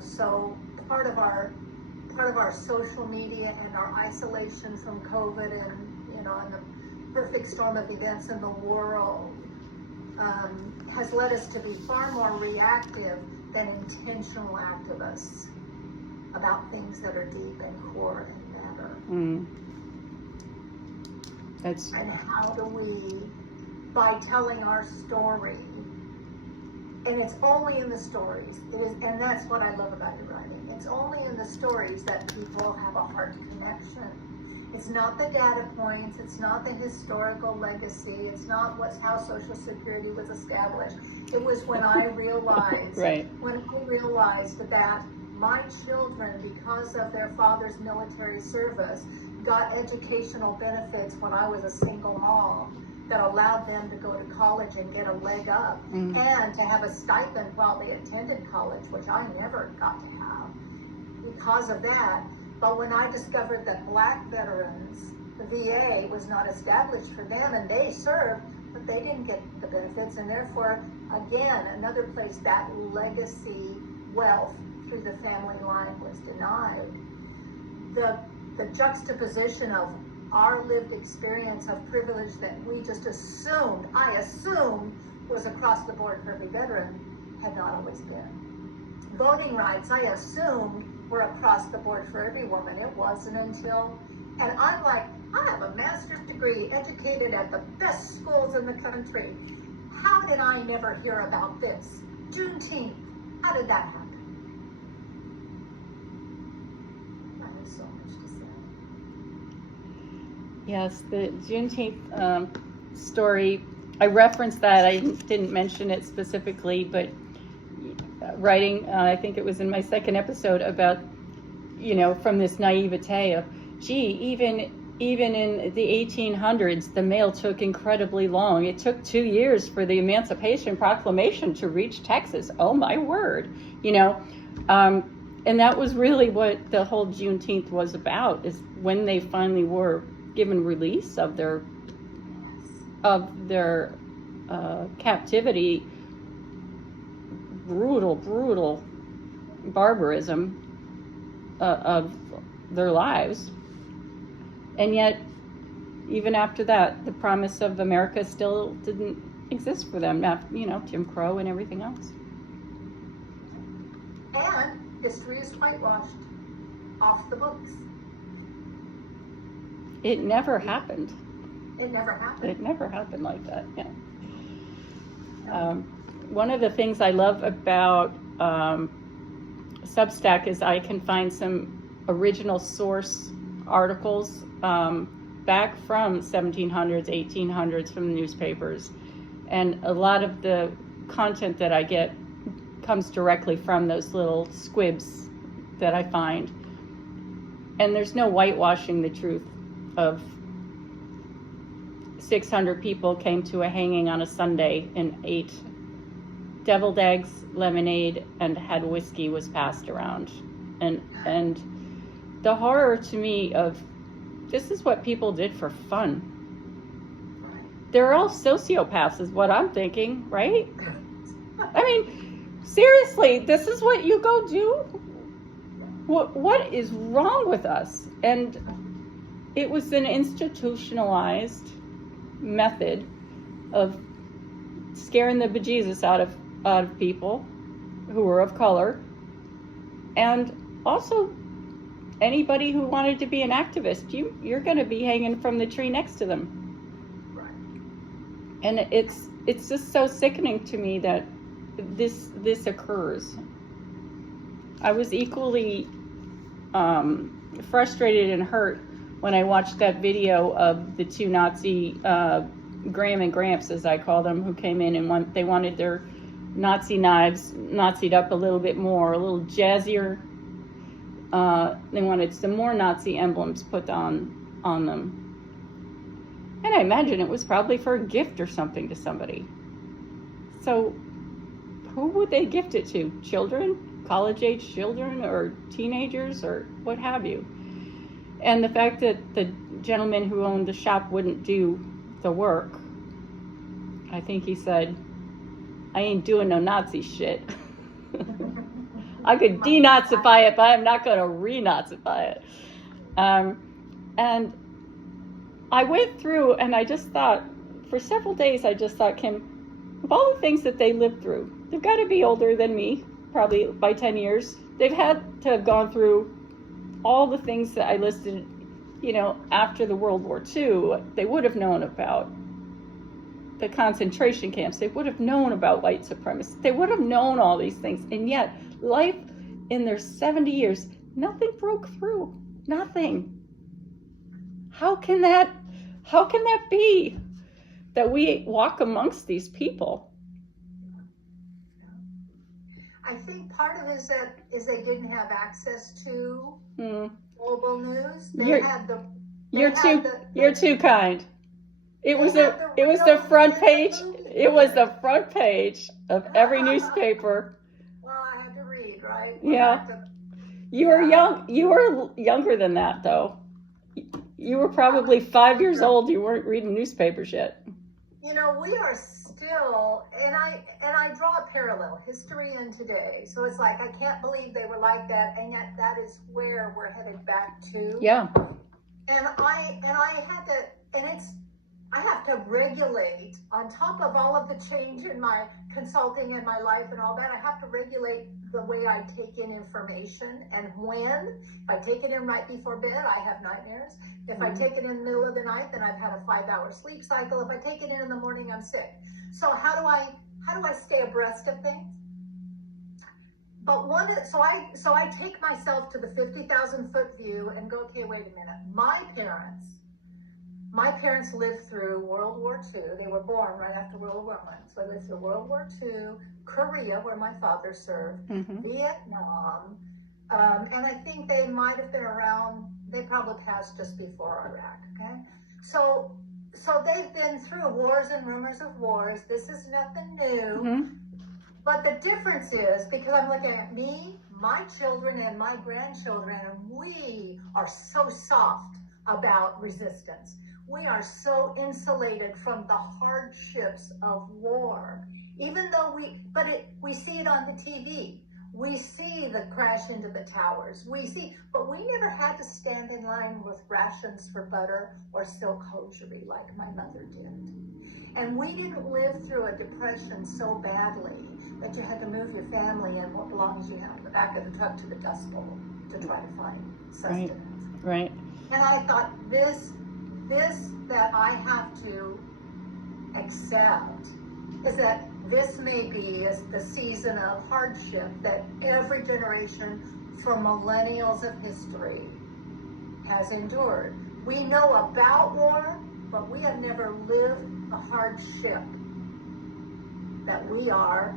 So part of our social media and our isolation from COVID and the perfect storm of events in the world has led us to be far more reactive than intentional activists about things that are deep and core and matter. And how do we, by telling our story, and it's only in the stories, and that's what I love about your writing, it's only in the stories that people have a heart connection. It's not the data points, it's not the historical legacy, it's not how Social Security was established. It was when I realized, that my children, because of their father's military service, got educational benefits when I was a single mom, that allowed them to go to college and get a leg up, and to have a stipend while they attended college, which I never got to have because of that. But when I discovered that Black veterans, the VA was not established for them, and they served, but they didn't get the benefits, and therefore, again, another place that legacy wealth through the family line was denied. The juxtaposition of our lived experience of privilege that we just I assumed was across the board for every veteran, had not always been. Voting rights, I assumed, were across the board for every woman. It wasn't until, and I'm like, I have a master's degree, educated at the best schools in the country. How did I never hear about this? Juneteenth, how did that happen? I have so much to say. Yes, the Juneteenth story, I referenced that. I didn't mention it specifically, but writing, I think it was in my second episode about, from this naivete of, even in the 1800s, the mail took incredibly long. It took 2 years for the Emancipation Proclamation to reach Texas. Oh my word, and that was really what the whole Juneteenth was about, is when they finally were given release of their captivity, brutal barbarism of their lives. And yet, even after that, the promise of America still didn't exist for them. Jim Crow and everything else. And history is whitewashed, off the books. It never happened. It never happened. It never happened like that, yeah. One of the things I love about Substack is I can find some original source articles back from 1700s, 1800s from the newspapers. And a lot of the content that I get comes directly from those little squibs that I find. And there's no whitewashing the truth of 600 people came to a hanging on a Sunday and ate deviled eggs, lemonade, and had whiskey was passed around. And the horror to me of, this is what people did for fun. They're all sociopaths is what I'm thinking, right? I mean, seriously, this is what you go do? What is wrong with us? And it was an institutionalized method of scaring the bejesus out of people who were of color, and also anybody who wanted to be an activist. You're going to be hanging from the tree next to them. Right. And it's just so sickening to me that this occurs. I was equally frustrated and hurt when I watched that video of the two Nazi Graham and Gramps, as I call them, who came in and they wanted their Nazi knives Nazi'd up a little bit more, a little jazzier. They wanted some more Nazi emblems put on them. And I imagine it was probably for a gift or something to somebody. So who would they gift it to? Children? College-age children or teenagers or what have you? And the fact that the gentleman who owned the shop wouldn't do the work, I think he said, I ain't doing no Nazi shit. I could denazify it, but I'm not going to renazify it. And I went through and I just thought, for several days, I just thought, Kim, of all the things that they lived through, they've got to be older than me, probably by 10 years. They've had to have gone through all the things that I listed, after the World War II. They would have known about the concentration camps. They would have known about white supremacy. They would have known all these things. And yet, life in their 70 years, nothing broke through. Nothing. How can that be that we walk amongst these people? I think part of it is they didn't have access to global news. You're too kind. It was the front page. It was the front page of every newspaper. Well, I had to read, right? Yeah. You were young. You were younger than that, though. You were probably 5 years old. You weren't reading newspapers yet. You know, we are still, and I draw a parallel, history and today. So it's like, I can't believe they were like that, and yet that is where we're headed back to. Yeah. And I had to, I have to regulate, on top of all of the change in my consulting and my life and all that, I have to regulate the way I take in information and when. If I take it in right before bed, I have nightmares. If I take it in the middle of the night, then I've had a 5-hour sleep cycle. If I take it in the morning, I'm sick. So how do I stay abreast of things? But so I take myself to the 50,000 foot view and go, okay, wait a minute. My parents lived through World War II. They were born right after World War I. So they lived through World War II, Korea, where my father served, Vietnam, and I think they might have been around, they probably passed just before Iraq, okay? So they've been through wars and rumors of wars. This is nothing new. But the difference is, because I'm looking at me, my children, and my grandchildren, and we are so soft about resistance. We are so insulated from the hardships of war. Even though we see it on the TV. We see the crash into the towers. But we never had to stand in line with rations for butter or silk hosiery like my mother did. And we didn't live through a depression so badly that you had to move your family and what belongs you have in the back of the truck to the Dust Bowl to try to find sustenance. Right. And I thought, this that I have to accept is that this may be the season of hardship that every generation for millennials of history has endured. We know about war, but we have never lived the hardship that we are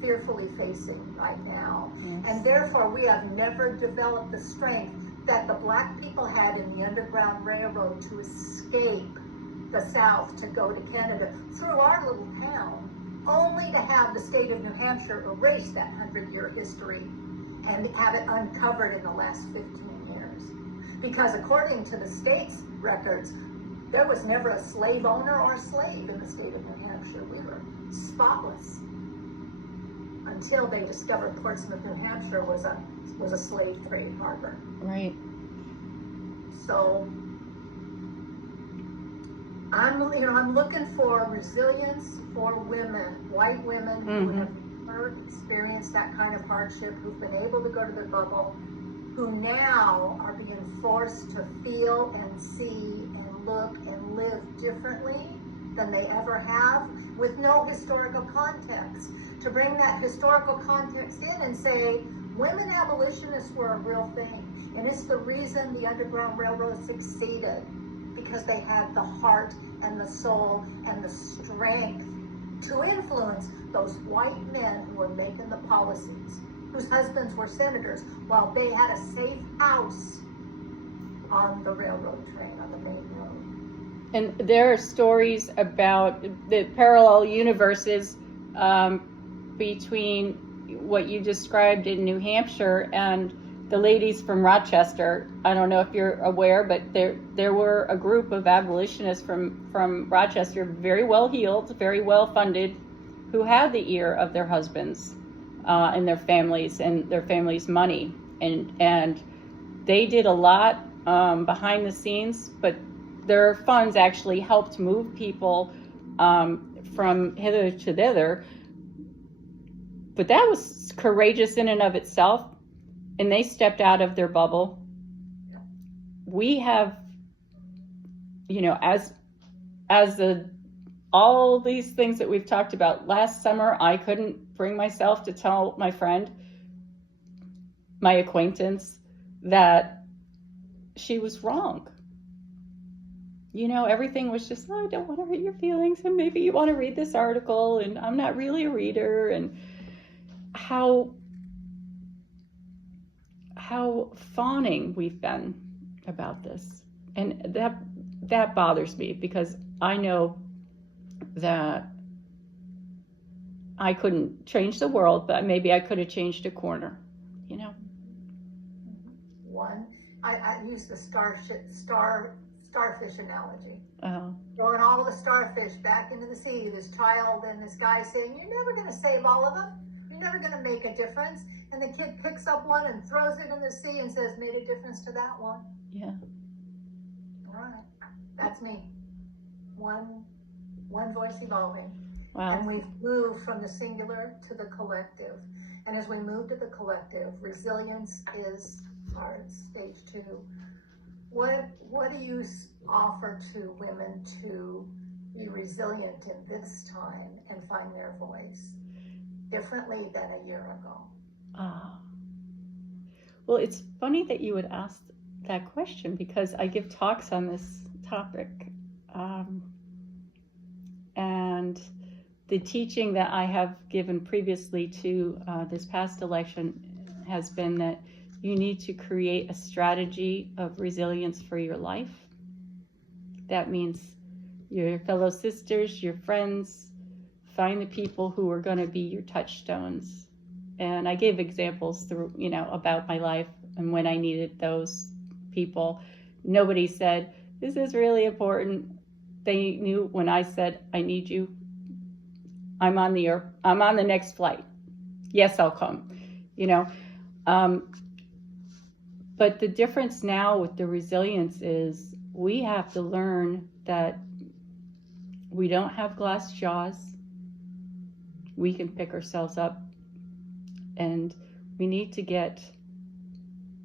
fearfully facing right now. Yes. And therefore, we have never developed the strength that the Black people had in the Underground Railroad to escape the South to go to Canada through our little town, only to have the state of New Hampshire erase that 100-year history and have it uncovered in the last 15 years. Because according to the state's records, there was never a slave owner or slave in the state of New Hampshire. We were spotless until they discovered Portsmouth, New Hampshire was a slave trade harbor. Right. So I'm looking for resilience for women, white women who have never experienced that kind of hardship, who've been able to go to their bubble, who now are being forced to feel and see and look and live differently than they ever have, with no historical context. To bring that historical context in and say, women abolitionists were a real thing. And it's the reason the Underground Railroad succeeded, because they had the heart and the soul and the strength to influence those white men who were making the policies, whose husbands were senators, while they had a safe house on the railroad train, on the main road. And there are stories about the parallel universes between what you described in New Hampshire and the ladies from Rochester. I don't know if you're aware, but there were a group of abolitionists from Rochester, very well heeled, very well funded, who had the ear of their husbands and their families' money, and they did a lot behind the scenes, but their funds actually helped move people from hither to thither. But that was courageous in and of itself. And they stepped out of their bubble. We have, as all these things that we've talked about. Last summer, I couldn't bring myself to tell my friend, my acquaintance, that she was wrong. Everything was just, I don't want to hurt your feelings, and maybe you want to read this article, and I'm not really a reader, and how fawning we've been about this. And that bothers me because I know that I couldn't change the world, but maybe I could have changed a corner, you know? One, I use the starfish analogy. Oh, Throwing all the starfish back into the sea, this child and this guy saying, you're never going to save all of them. You're never going to make a difference. And the kid picks up one and throws it in the sea and says, made a difference to that one. yeah. All right. That's me. One voice evolving. Wow. And we've moved from the singular to the collective. And as we move to the collective, resilience is our stage 2. What do you offer to women to be resilient in this time and find their voice differently than a year ago? Well, it's funny that you would ask that question because I give talks on this topic. And the teaching that I have given previously to this past election has been that you need to create a strategy of resilience for your life. That means your fellow sisters, your friends, find the people who are going to be your touchstones. And I gave examples through, about my life and when I needed those people. Nobody said, this is really important. They knew when I said, I need you. I'm on the next flight. Yes, I'll come, But the difference now with the resilience is we have to learn that we don't have glass jaws. We can pick ourselves up. And we need to get,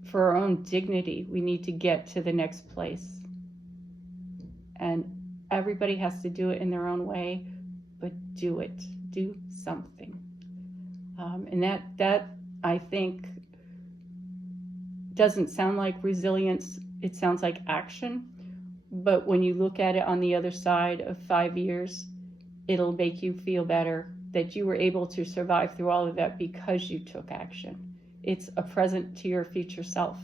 for our own dignity, we need to get to the next place. And everybody has to do it in their own way, but do it. Do something. And that I think doesn't sound like resilience. It sounds like action. But when you look at it on the other side of 5 years, it'll make you feel better that you were able to survive through all of that because you took action. It's a present to your future self,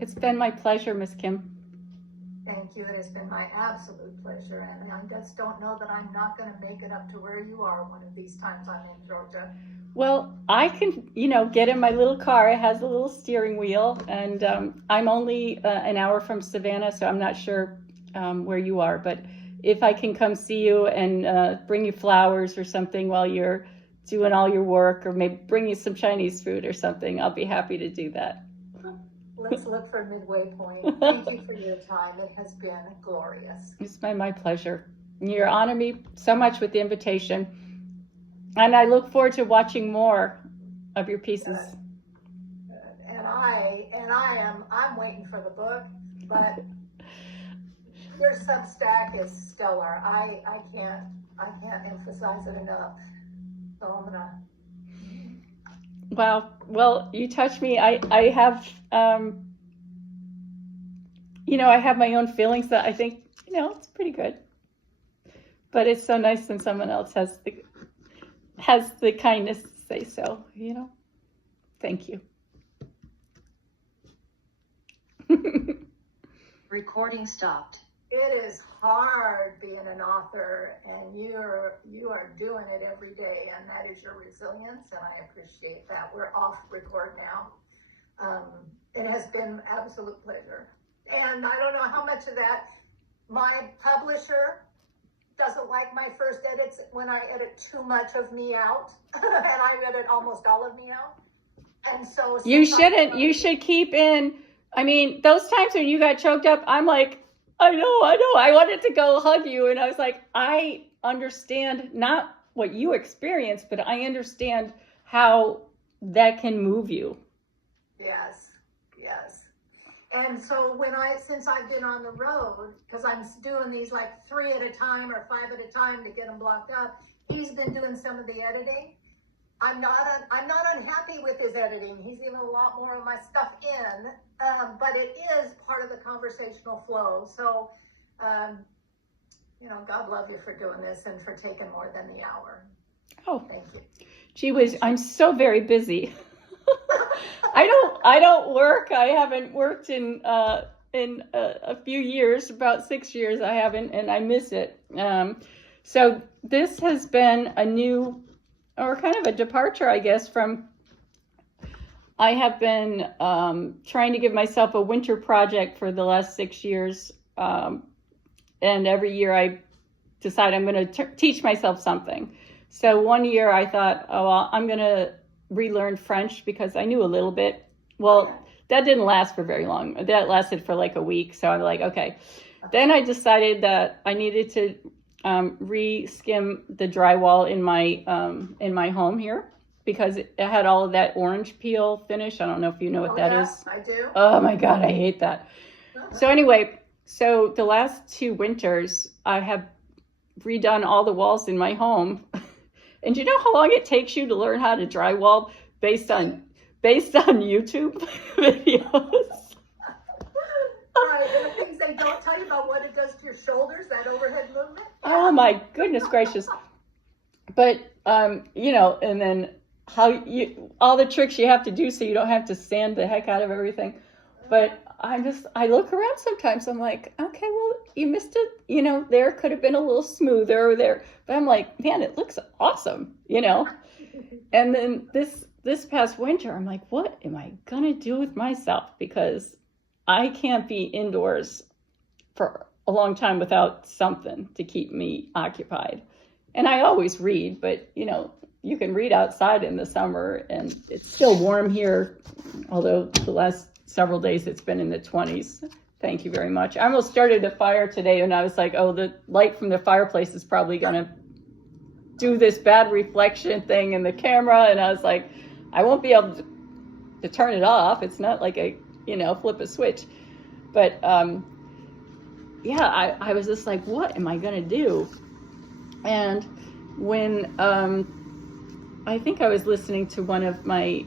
It's been my pleasure, Miss Kim. Thank you. It has been my absolute pleasure. And I just don't know that I'm not going to make it up to where you are one of these times I'm in Georgia. Well, I can, get in my little car. It has a little steering wheel. And I'm only an hour from Savannah, so I'm not sure where you are. But if I can come see you and bring you flowers or something while you're doing all your work, or maybe bring you some Chinese food or something, I'll be happy to do that. Let's look for a midway point. Thank you for your time. It has been glorious. It's been my pleasure. You're honoring me so much with the invitation. And I look forward to watching more of your pieces. And I'm waiting for the book, but your Substack is stellar. I can't emphasize it enough. So I'm gonna. Wow. Well, you touch me. I have, I have my own feelings that I think, it's pretty good. But it's so nice when someone else has the kindness to say so, Thank you. Recording stopped. It is hard being an author, and you are doing it every day, and that is your resilience, and I appreciate that. We're off record now. It has been absolute pleasure, and I don't know how much of that my publisher doesn't like my first edits when I edit too much of me out, and I edit almost all of me out, and so you shouldn't. You should keep in. I mean, those times when you got choked up, I'm like, I know. I wanted to go hug you. And I was like, I understand not what you experienced, but I understand how that can move you. Yes. And so since I've been on the road, because I'm doing these like 3 at a time or 5 at a time to get them blocked up, he's been doing some of the editing. I'm not unhappy with his editing. He's even a lot more of my stuff in, but it is part of the conversational flow. So, God love you for doing this and for taking more than the hour. Oh, thank you. Gee whiz, I'm so very busy. I don't work. I haven't worked in a few years, about 6 years. I haven't, and I miss it. So this has been a new, or kind of a departure, I guess, from. I have been trying to give myself a winter project for the last 6 years, and every year I decide I'm going to teach myself something. So one year I thought, oh, well, I'm going to relearn French because I knew a little bit. Well, that didn't last for very long. That lasted for like a week. So I'm like, okay. Then I decided that I needed to re-skim the drywall in my home here because it had all of that orange peel finish. I don't know if you know what that is. I do. Oh my God, I hate that. So anyway, so the last 2 winters I have redone all the walls in my home. And you know how long it takes you to learn how to drywall based on YouTube videos? Right, and the things they don't tell you about what it does to your shoulders, that overhead movement. Oh my goodness gracious. But you know, and then all the tricks you have to do so you don't have to sand the heck out of everything. But I look around sometimes, I'm like, okay, well, you missed it, you know, there could have been a little smoother there. But I'm like, man, it looks awesome, you know? And then this past winter, I'm like, what am I gonna do with myself? Because I can't be indoors for a long time without something to keep me occupied. And I always read, but you know, you can read outside in the summer and it's still warm here, although the last several days it's been in the 20s. Thank you very much. I almost started a fire today and I was like, oh, the light from the fireplace is probably gonna do this bad reflection thing in the camera. And I was like, I won't be able to turn it off. It's not like a, you know, flip a switch. But yeah, I was just like, what am I gonna do? And when I think I was listening to one of my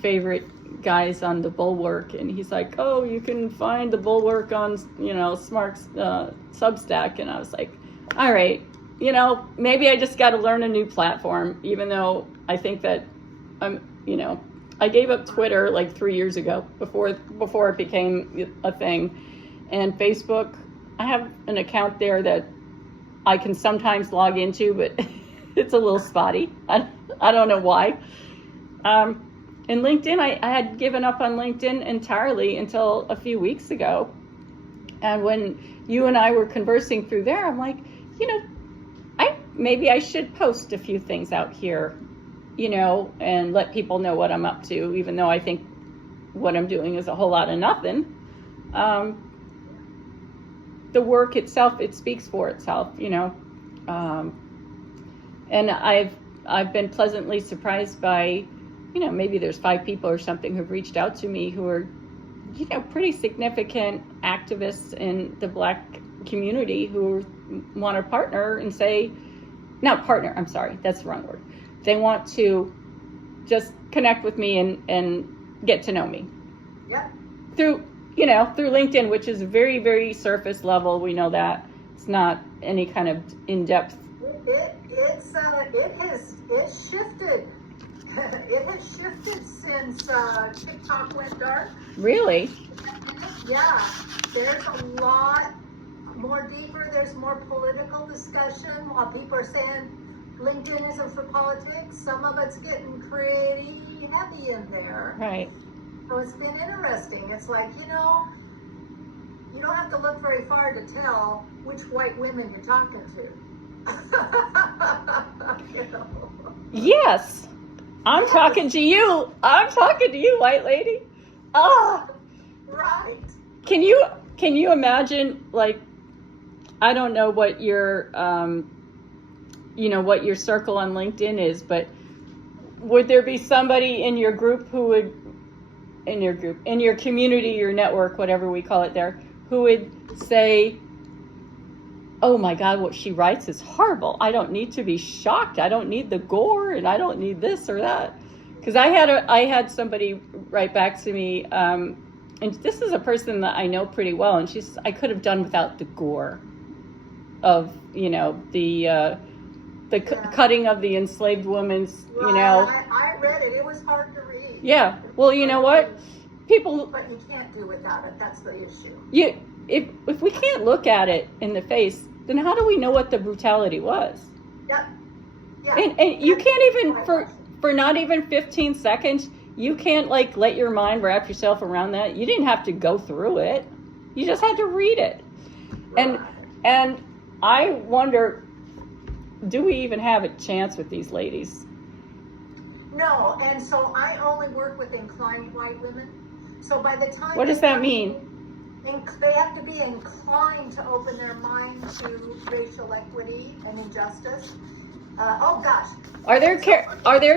favorite guys on the Bulwark, and he's like, oh, you can find the Bulwark on, you know, Smart Substack. And I was like, all right, you know, maybe I just got to learn a new platform, even though I think that you know, I gave up Twitter like 3 years ago before it became a thing. And Facebook, I have an account there that I can sometimes log into, but it's a little spotty. I don't know why. And LinkedIn, I had given up on LinkedIn entirely until a few weeks ago. And when you and I were conversing through there, I'm like, you know, maybe I should post a few things out here, you know, and let people know what I'm up to, even though I think what I'm doing is a whole lot of nothing. The work itself, it speaks for itself, you know. And I've been pleasantly surprised by, you know, maybe there's 5 people or something who've reached out to me who are, you know, pretty significant activists in the Black community who want to partner and say, not partner, I'm sorry, that's the wrong word. They want to just connect with me and get to know me. Yeah. Through LinkedIn, which is very, very surface level. We know that. It's not any kind of in-depth. It's shifted. It has shifted since TikTok went dark. Really? Yeah, there's a lot more deeper. There's more political discussion. While people are saying LinkedIn isn't for politics, some of it's getting pretty heavy in there. Right. So it's been interesting. It's like, you know, you don't have to look very far to tell which white women you're talking to. You know? Yes. I'm talking to you. I'm talking to you, white lady. Ah. Right. Can you imagine, like, I don't know what your you know, what your circle on LinkedIn is, but would there be somebody in your group who would, in your community, your network, whatever we call it there, who would say, oh my God, what she writes is horrible. I don't need to be shocked. I don't need the gore, and I don't need this or that. Because I had somebody write back to me, and this is a person that I know pretty well, and she says, I could have done without the gore of, you know, the cutting of the enslaved woman's, you know. I read it. It was hard to read. Yeah. Well, you know what? People, But you can't do without it, that's the issue. if we can't look at it in the face, then how do we know what the brutality was? Yep. Yeah. And you can't even, Right. for not even 15 seconds, you can't like let your mind wrap yourself around that. You didn't have to go through it. You just had to read it. And I wonder, do we even have a chance with these ladies? No, and so I only work with inclined white women. So by the time What does they that come mean? they have to be inclined to open their mind to racial equity and injustice. Oh gosh, Are there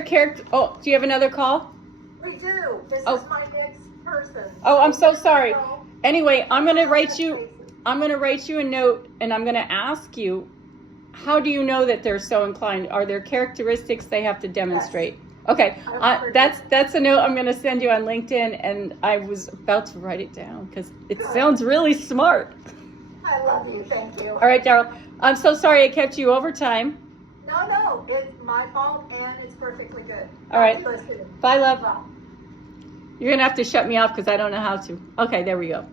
character? Oh, do you have another call? we do. This Oh. is my next person. Oh, I'm so sorry. So, Anyway, I'm gonna write you a note, and I'm gonna ask you, how do you know that they're so inclined? Are there characteristics they have to demonstrate? Okay, that's a note I'm gonna send you on LinkedIn, and I was about to write it down because it sounds really smart. I love you. Thank you. All right, Daryl. I'm so sorry I kept you overtime. No, it's my fault, and it's perfectly good. All right. Thank you, Listen. Bye, love. Bye. You're gonna have to shut me off because I don't know how to. Okay, there we go.